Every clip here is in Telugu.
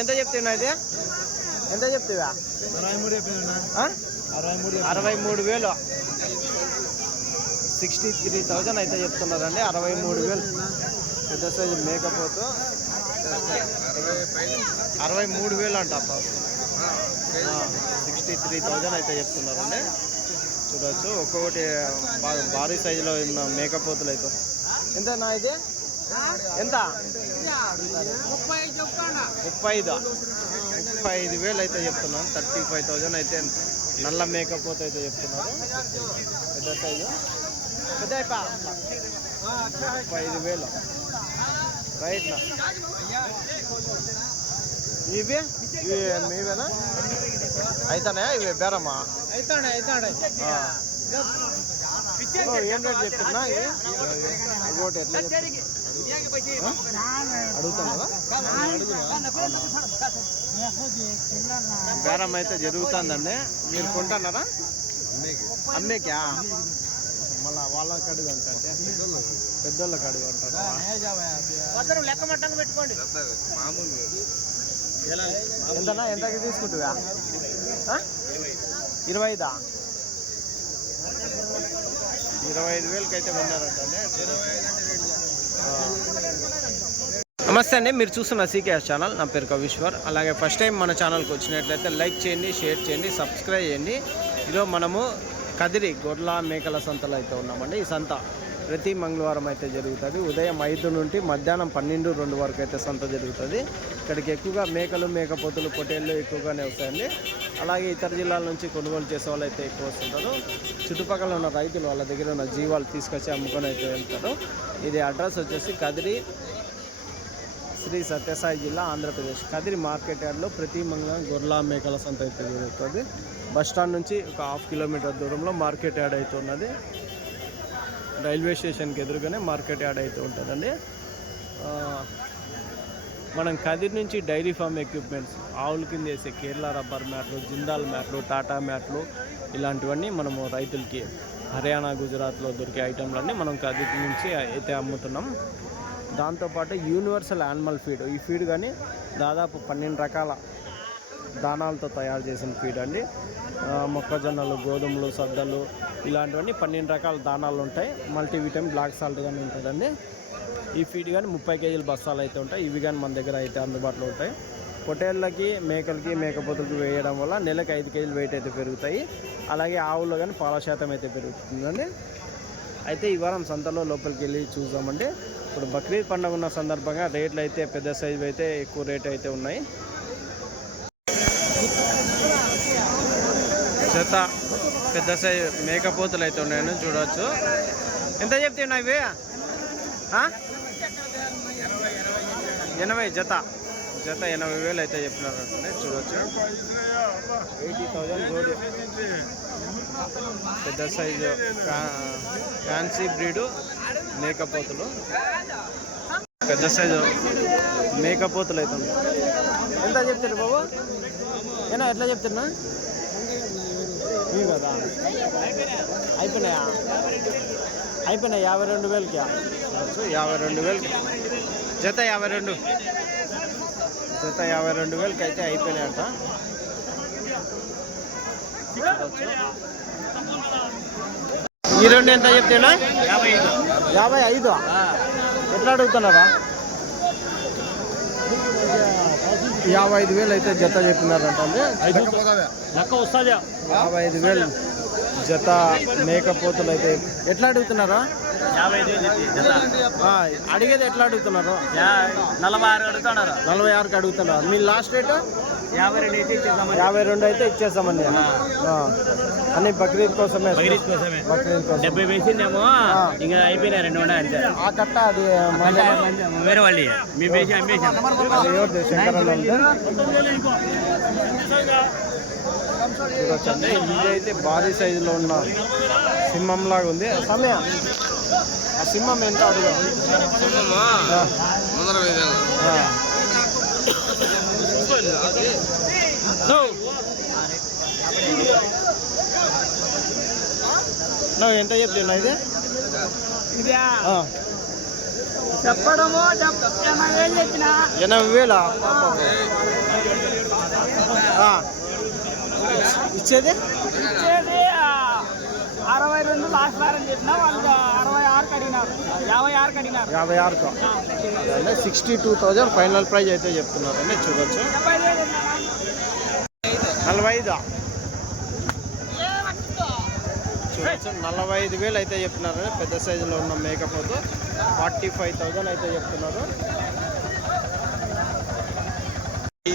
ఎంత చెప్తున్నా ఇది? ఎంత చెప్తావా? 63,000, 63,000 అయితే చెప్తున్నారండి. 63,000 పెద్ద సైజు మేకపోతు 63,000 అంట. 63,000 అయితే చెప్తున్నారండి. చూడవచ్చు ఒక్కొక్కటి భారీ సైజులో ఉన్న మేకపోతులు అయితే. ఎంతనా ఇది? ఎంత? 35,000 అయితే చెప్తున్నాను. 35,000 అయితే నల్ల మేకపోతు అయితే చెప్తున్నారు. పెద్ద సైజు పెద్ద 35,000 రైట్ నా. ఇవి మీవేనా? అయితేనే ఇవి బేరమ్మా? ఏం రేట్ చెప్తున్నా? ఇంకోటి ఎట్లా అడుగుతాం కదా. బేరం అయితే జరుగుతుందండి. మీరు కొంటున్నారా? అమ్మేకా? మళ్ళా వాళ్ళకి అడుగు అంటే పెద్దోళ్ళకి అడుగు అంటారు. లెక్క మట్టంగా పెట్టుకోండి. ఎంతనా? ఎంతకి తీసుకుంటువా? 25,000? 25,000కి అయితే ఉన్నారంటే. నమస్తే అండి, మీరు చూస్తున్న సీకేఎస్ ఛానల్. నా పేరు కవిశ్వర్. అలాగే ఫస్ట్ టైం మన ఛానల్కి వచ్చినట్లయితే లైక్ చేయండి, షేర్ చేయండి, సబ్స్క్రైబ్ చేయండి. ఈరోజు మనము కదిరి గొడ్ల మేకల సంతలో అయితే ఉన్నామండి. ఈ సంత ప్రతి మంగళవారం అయితే జరుగుతుంది. ఉదయం 5 నుండి మధ్యాహ్నం 12-2 వరకు అయితే సంత జరుగుతుంది. ఇక్కడికి ఎక్కువగా మేకలు, మేకపోతులు, పొట్టేళ్ళు ఎక్కువగానే వస్తాయండి. అలాగే ఇతర జిల్లాల నుంచి కొనుగోలు చేసే వాళ్ళు అయితే ఎక్కువ వస్తుంటారు. చుట్టుపక్కల ఉన్న రైతులు వాళ్ళ దగ్గర ఉన్న జీవాలు తీసుకొచ్చి అమ్ముకొని అయితే వెళ్తారు. ఇది అడ్రస్ వచ్చేసి కదిరి, శ్రీ సత్యసాయి జిల్లా, ఆంధ్రప్రదేశ్. కదిరి మార్కెట్ యార్డ్లో ప్రతి మంగళవారం గొర్రెల మేకల సంత అయితే జరుగుతుంది. బస్టాండ్ నుంచి ఒక 1/2 కిలోమీటర్ దూరంలో మార్కెట్ యార్డ్ అయితే ఉన్నది. రైల్వే స్టేషన్కి ఎదురుగానే మార్కెట్ యార్డ్ అయితే ఉంటుందండి. మనం కదిరి నుంచి డైరీ ఫామ్ ఎక్విప్మెంట్స్, ఆవుల కింద వేసే కేరళ రబ్బర్ మ్యాట్లు, జిందాల్ మ్యాట్లు, టాటా మ్యాట్లు, ఇలాంటివన్నీ మనము రైతులకి హర్యానా, గుజరాత్లో దొరికే ఐటెంలన్నీ మనం కదిరి నుంచి అయితే అమ్ముతున్నాం. దాంతోపాటు యూనివర్సల్ యానిమల్ ఫీడ్, ఈ ఫీడ్ కానీ దాదాపు 12 రకాల దానాలతో తయారు చేసిన ఫీడ్ అండి. మొక్కజొన్నలు, గోధుమలు, సద్దలు ఇలాంటివన్నీ 12 రకాల దానాలు ఉంటాయి. మల్టీవిటమిన్, బ్లాక్ సాల్ట్ కానీ ఉంటుందండి. ఈ ఫీడ్ కానీ 30 కేజీల బస్తాలు అయితే ఉంటాయి. ఇవి కానీ మన దగ్గర అయితే అందుబాటులో ఉంటాయి. పొట్టేళ్ళకి, మేకలకి, మేకపోతులకి వేయడం వల్ల నెలకు 5 కేజీలు వెయిట్ అయితే పెరుగుతాయి. అలాగే ఆవుల్లో కానీ పాల శాతం అయితే పెరుగుతుందండి. అయితే ఈ వారం సంతలో లోపలికి వెళ్ళి చూద్దామండి. ఇప్పుడు బక్రీద్ పండుగ ఉన్న సందర్భంగా రేట్లు అయితే పెద్ద సైజు అయితే ఎక్కువ రేట్ అయితే ఉన్నాయి. జత పెద్ద సైజు మేకపోతులు అయితే ఉన్నాయని చూడవచ్చు. ఎంత చెప్తున్నాయి ఇవి? 80 జత 80,000 అయితే చెప్పినారు అంటే చూడవచ్చు. 80,000 జోడి పెద్ద సైజు ఫ్యాన్సీ బ్రీడు మేకపోతులు, పెద్ద సైజు మేకపోతులు అయితే ఉన్నాయి. ఎంత చెప్తారు బాబు? ఏనా ఎట్లా చెప్తున్నా? ఇవి కదా అయిపోయినాయా? 52,000కి. 52,000కి జత. 52,000కి అయితే అయిపోయినాయట. ఈ రెండు ఎంత చెప్తున్నా? 55. ఎట్లా అడుగుతున్నారా? 55,000 అయితే జత చెప్పినారంట అండి. 55,000 జత మేకపోతులు అయితే ఎట్లా అడుగుతున్నారా? 55,000 అడిగేది ఎట్లా అడుగుతున్నారు? 46కి అడుగుతున్నారు. మీ లాస్ట్ రేటు 52 అయితే ఇచ్చేస్తామండి. అన్ని బక్రీద్ కోసమే. బక్రీద్ కోసం 70 వేసిందేమో, ఇంకా అయిపోయినా 2 ఉన్నాయి అంతే. ఆ కట్ట అది వేరే వాళ్ళు మీ వేసి అమ్మేసాం. చూడొచ్చండి. ఇది అయితే భారీ సైజులో ఉన్న సింహం లాగా ఉంది. సమయం ఆ సింహం ఎంత అడుగు? నువ్వు ఎంత చెప్తున్నా? ఇది చెప్పడము 80,000 చెప్పిన 80,000 ఇచ్చేది 62 లాస్ట్ వారం చెప్పిన వాళ్ళు 66 అడిగినారు 56 అడిగినారు 56కు అంటే 62,000 ఫైనల్ ప్రైజ్ అయితే చెప్తున్నారండి. చూడొచ్చు 45 చూడొచ్చు 45,000 అయితే చెప్తున్నారండి. పెద్ద సైజులో ఉన్న మేకపోతు 45,000 అయితే చెప్తున్నారు. ఈ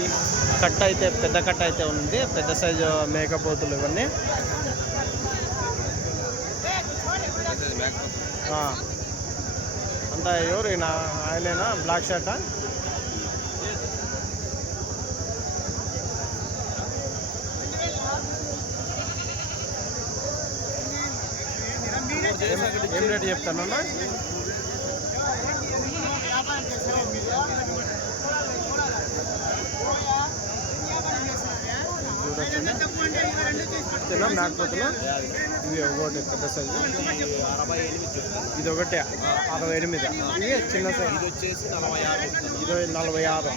కట్ట అయితే పెద్ద కట్ట అయితే ఉంది. పెద్ద సైజు మేకపోతులు ఇవన్నీ అంతా ఎవరు ఆయనేనా బ్లాక్ షర్టా? ఏం రేటు చెప్తాను? చూడొచ్చు మేకపోతులు ఇవి ఒకటి పెద్ద సైజు, ఇది ఒకటి 68, ఇవి చిన్న సైజు, ఇది వచ్చేసి 46, ఇది 46,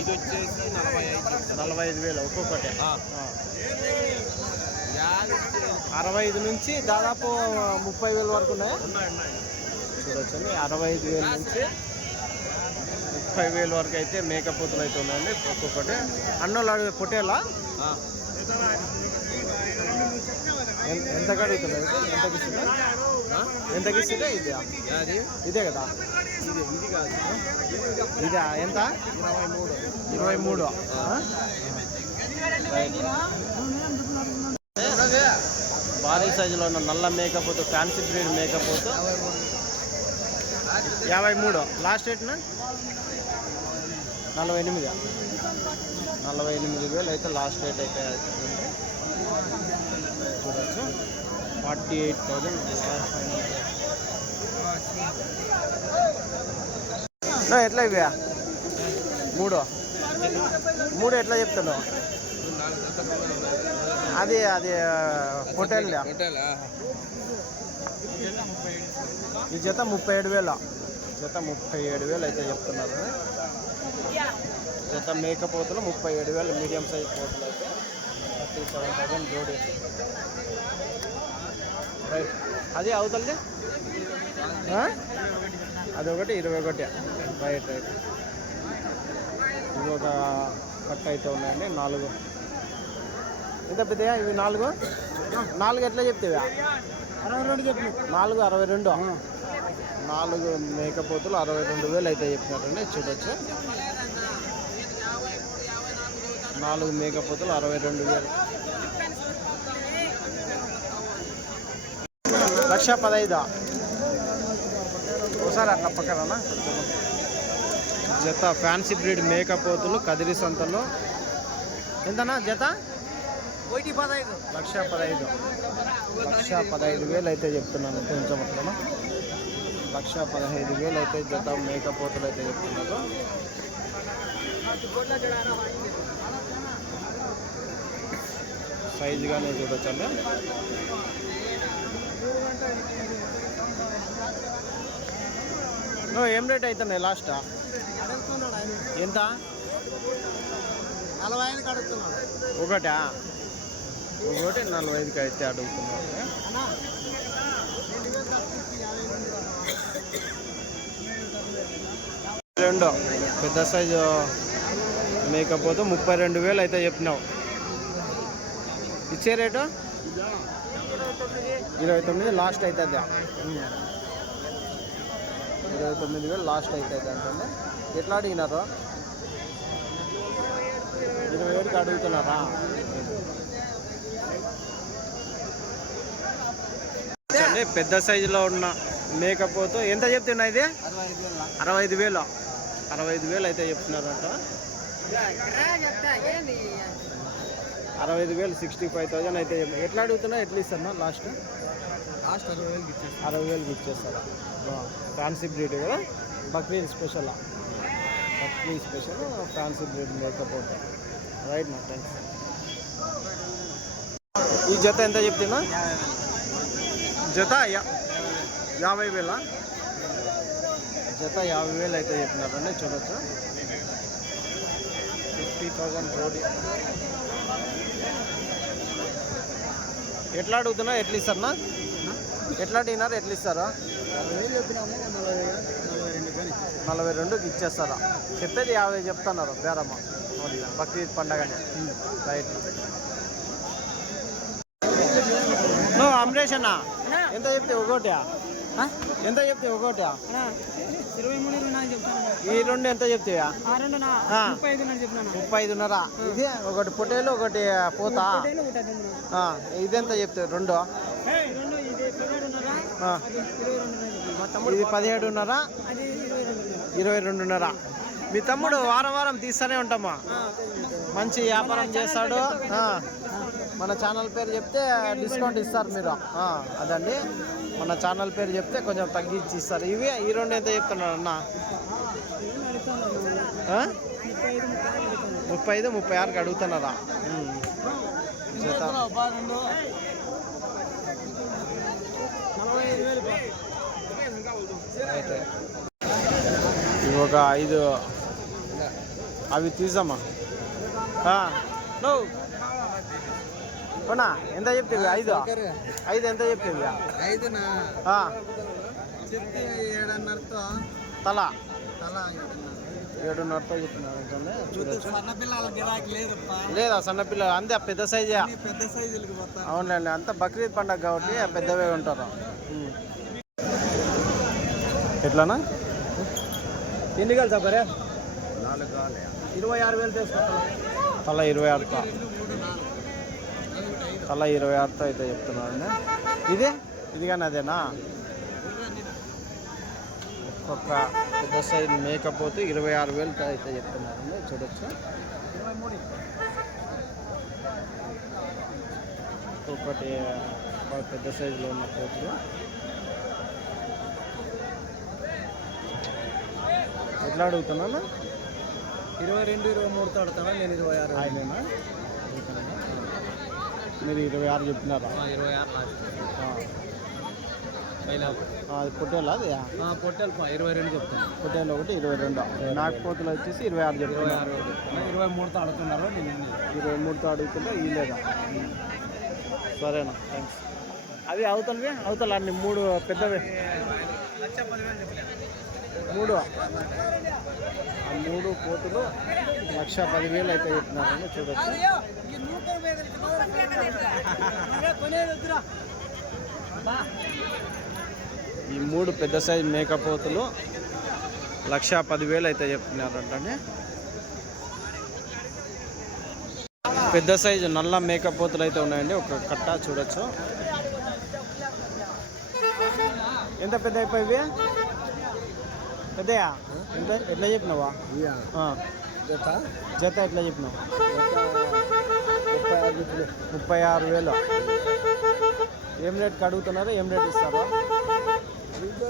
ఇది వచ్చేసి 45,000 ఒక్కొక్కటి. 65 నుంచి దాదాపు 30,000 వరకు ఉన్నాయి. చూడొచ్చండి 65,000 నుంచి 30,000 వరకు అయితే మేకపోతులు అయితే ఉన్నాయండి ఒక్కొక్కటి. అన్నోళ్ళు పొట్టేలా ఎంత కడుగుతున్నారు? ఎంతకి ఇస్తుందా? ఇదే కదా, ఇది కాదు, ఇదా ఎంత? 23. భారీ సైజులో ఉన్న నల్ల మేకపోతు, ఫ్యాన్సీ బ్రీడ్ మేకపోతు 53. లాస్ట్ రేట్నా 48. 48,000 అయితే లాస్ట్ రేట్ అయితే ఉంది. చూడొచ్చు 48,000 ఎట్లా ఇవ్వా? 3 ఎట్లా చెప్తున్నావు? అది పొటేల్ ఈ జత 37,000. జత 37,000 అయితే చెప్తున్నారు. జత మేకపోతులు 37,000 మీడియం సైజ్ పోతులు అయితే 37,000 జోడి. రైట్, అది అవుతుంది అదొకటి 21. Right right. ఇవి ఒక కట్ అయితే ఉన్నాయండి 4. ఎంత పెద్దయా ఇవి? 4 ఎట్లా చెప్తావా? 62 చెప్పి 4 62. 4 మేకపోతులు 62,000 అయితే చెప్పినారండి. చూడొచ్చు 4 మేకపోతులు 62,000. 1,15,000. ఒకసారి అట్లా పక్కన జత ఫ్యాన్సీ బ్రీడ్ మేకపోతులు కదిరి సంతలో ఎంతనా జత? 1,15,000. 1,15,000 అయితే చెప్తున్నాను. కొంచెం అట్లా 1,15,000 అయితే జత మేకపోతులు అయితే చెప్తున్నారు. సైజుగానే చూడొచ్చండి. ఏం రేట్ అవుతున్నాయి లాస్ట్? ఎంత? 45 అడుగుతున్నాడు. ఒకటా? ఒకటి 45కి అయితే అడుగుతున్నాడు. రెండు పెద్ద సైజు మేకపోతే 32,000 అయితే చెప్పినావు. ఇచ్చే రేటు 29 లాస్ట్ అవుతుంది. 29,000 లాస్ట్ అవుతుంది అంటే ఎట్లా అడిగినారు? 27కి అడుగుతున్నారా? అండి పెద్ద సైజులో ఉన్న మేకపోతే ఎంత చెప్తున్నా? ఇది 65,000. 65,000 అయితే చెప్తున్నారంట. 65,000 65,000 అయితే ఎట్లా అడుగుతున్నా? ఎట్లా ఇస్తారా? లాస్ట్ 60,000కి ఇచ్చేస్తారా? ఫ్యాన్సీ బ్రీడ్ కదా, Bakrid special. Bakrid special fancy breed మేకపోతే. రైట్ నా థ్యాంక్స్. ఈ జత ఎంత చెప్తున్నా? జత 50,000. జత 50,000 అయితే చెప్పినారండి. చూడొచ్చు 50,000 జోడి. ఎట్లా అడుగుతున్నా ఎట్లా ఇస్తారన్నా? ఎట్లా అడిగినారు ఎట్లా ఇస్తారా? 42కి ఇచ్చేస్తారా? చెప్పేది 50 చెప్తున్నారు బేరమ్మ. బక్రీద్ పండగని. రైట్. నువ్వు అమరేష్ అన్న ఎంత చెప్తే ఒకటి? ఎంత చెప్తే ఒకటి? 23 ఈ రెండు ఎంత చెప్తావా? 35,500. ఇది ఒకటి పొట్టేలు ఒకటి పోతా. ఇదెంత చెప్తావు? రెండు ఇది 17,500, 22,500. మీ తమ్ముడు వారం వారం తీస్తూనే ఉంటామా? మంచి వ్యాపారం చేస్తాడు. మన ఛానల్ పేరు చెప్తే డిస్కౌంట్ ఇస్తారు మీరు. అదండి మన ఛానల్ పేరు చెప్తే కొంచెం తగ్గించి ఇస్తారు. ఇవి ఈ రెండు ఎంత చెప్తున్నారు అన్న? 35, 36కి అడుగుతున్నారా? జత ఇవి ఒక 5 అవి తీసామా? నువ్వు కొనా ఎంత చెప్తేవి? 5 ఎంత చెప్తేవి? 7,500 తల 7,500 చెప్తున్నారు. లేదా సన్నపిల్ల అంతే పెద్ద సైజే. అవునండి, అంతా బక్రీద్ పండగ కాబట్టి పెద్దవే ఉంటారు. ఎట్లానా? ఎన్ని కాదు సార్? 26,000 తీసుకుంటాం. తల 26తో తల 26తో అయితే చెప్తున్నారండి. ఇది కానీ అదేనా? ఒక్కొక్క పెద్ద సైజు మేకపోతే 26,000 అయితే చెప్తున్నారండి. చూడొచ్చు ఒక్కొక్కటి పెద్ద సైజులో ఉన్న పోతులు. ఎట్లా అడుగుతున్నాను? 22, 23తో అడుగుతానా? నేను 26. ఆయనేనా? మీరు 26 చెప్తున్నారా? 26. అది పొట్టేలా? అది పొట్టేలు 22 చెప్తాను. పొట్టేలు ఒకటి 22. నాకు పోతులు వచ్చేసి 26 చెప్తున్నారు. 23తో అడుగుతున్నారు. నేను 23తో అడుగుతుంటే ఈ లేదా? సరేనా, థ్యాంక్స్. అవి అవతల అన్ని 3 పెద్దవి 3 ఆ 3 పోతులు 1,10,000 అయితే చెప్తున్నారండి. చూడొచ్చు ఈ 3 పెద్ద సైజు మేకపోతులు 1,10,000 అయితే చెప్తున్నారంటే. పెద్ద సైజు నల్ల మేకపోతులు అయితే ఉన్నాయండి. ఒక కట్ట చూడొచ్చు. ఎంత పెద్ద అయిపోయి? పెద్దయా? ఎంత ఎట్లా చెప్పినావా? జత ఎట్లా చెప్పినావు? 36,000. ఏం రేట్కి అడుగుతున్నారు? ఏం రేట్ ఇస్తారా? 30తో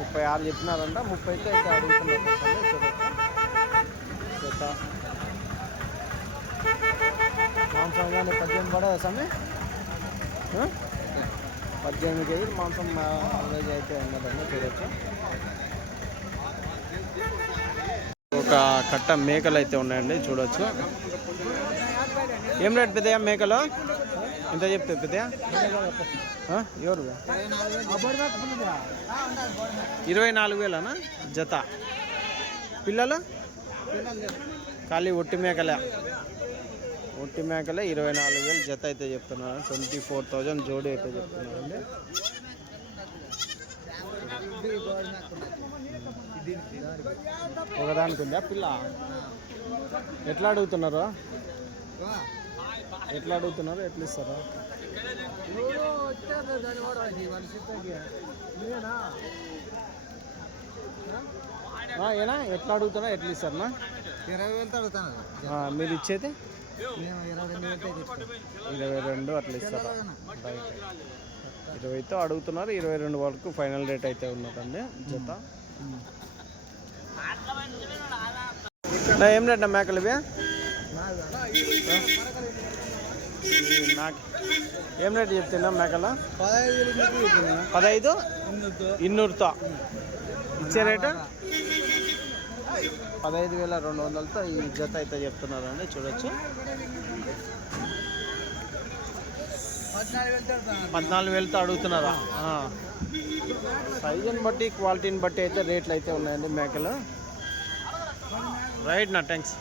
36 చెప్పినారంట. 30తో అయితే అడుగుతున్నారు. జత మాంసం కానీ 18 పడే సమయం 18 కేజీలు మాంసం యావరేజ్ అయితే ఉన్నదండి. చూడొచ్చు ఒక కట్ట మేకలు అయితే ఉన్నాయండి. చూడొచ్చు. ఏం రేట్ పెద్దయా మేకలు? ఎంత చెప్తే పెద్దయా? ఎవరు? 24,000 జత. పిల్లలు ఖాళీ ఒట్టి మేకలే 24,000 జత అయితే చెప్తున్నారు. 24,000 జోడి అయితే చెప్తున్నారండి. ఒకదానికి ఉందా పిల్ల? ఎట్లా అడుగుతున్నారు? ఎట్లా ఇస్తారా? ఏనా ఎట్లా అడుగుతున్నా? ఎట్లా ఇస్తారన్నా? 20,000 అడుగుతున్నారు. మీరు ఇచ్చేది 22 అట్లా ఇస్తారా? రైట్. 20తో అడుగుతున్నారు. 22 వరకు ఫైనల్ రేట్ అయితే ఉన్నదండి జత. ఏం రేట్ మేకలు ఇవి? నాకు ఏం రేటు చెప్తున్నా మేకల 15 15 200తో ఇచ్చే రేటు 15,200తో ఈ జత అయితే చెప్తున్నారండి. చూడొచ్చు 14,000తో అడుగుతున్నారా? సైజుని బట్టి క్వాలిటీని బట్టి అయితే రేట్లు అయితే ఉన్నాయండి మేకలు. రైట్ నా థ్యాంక్స్.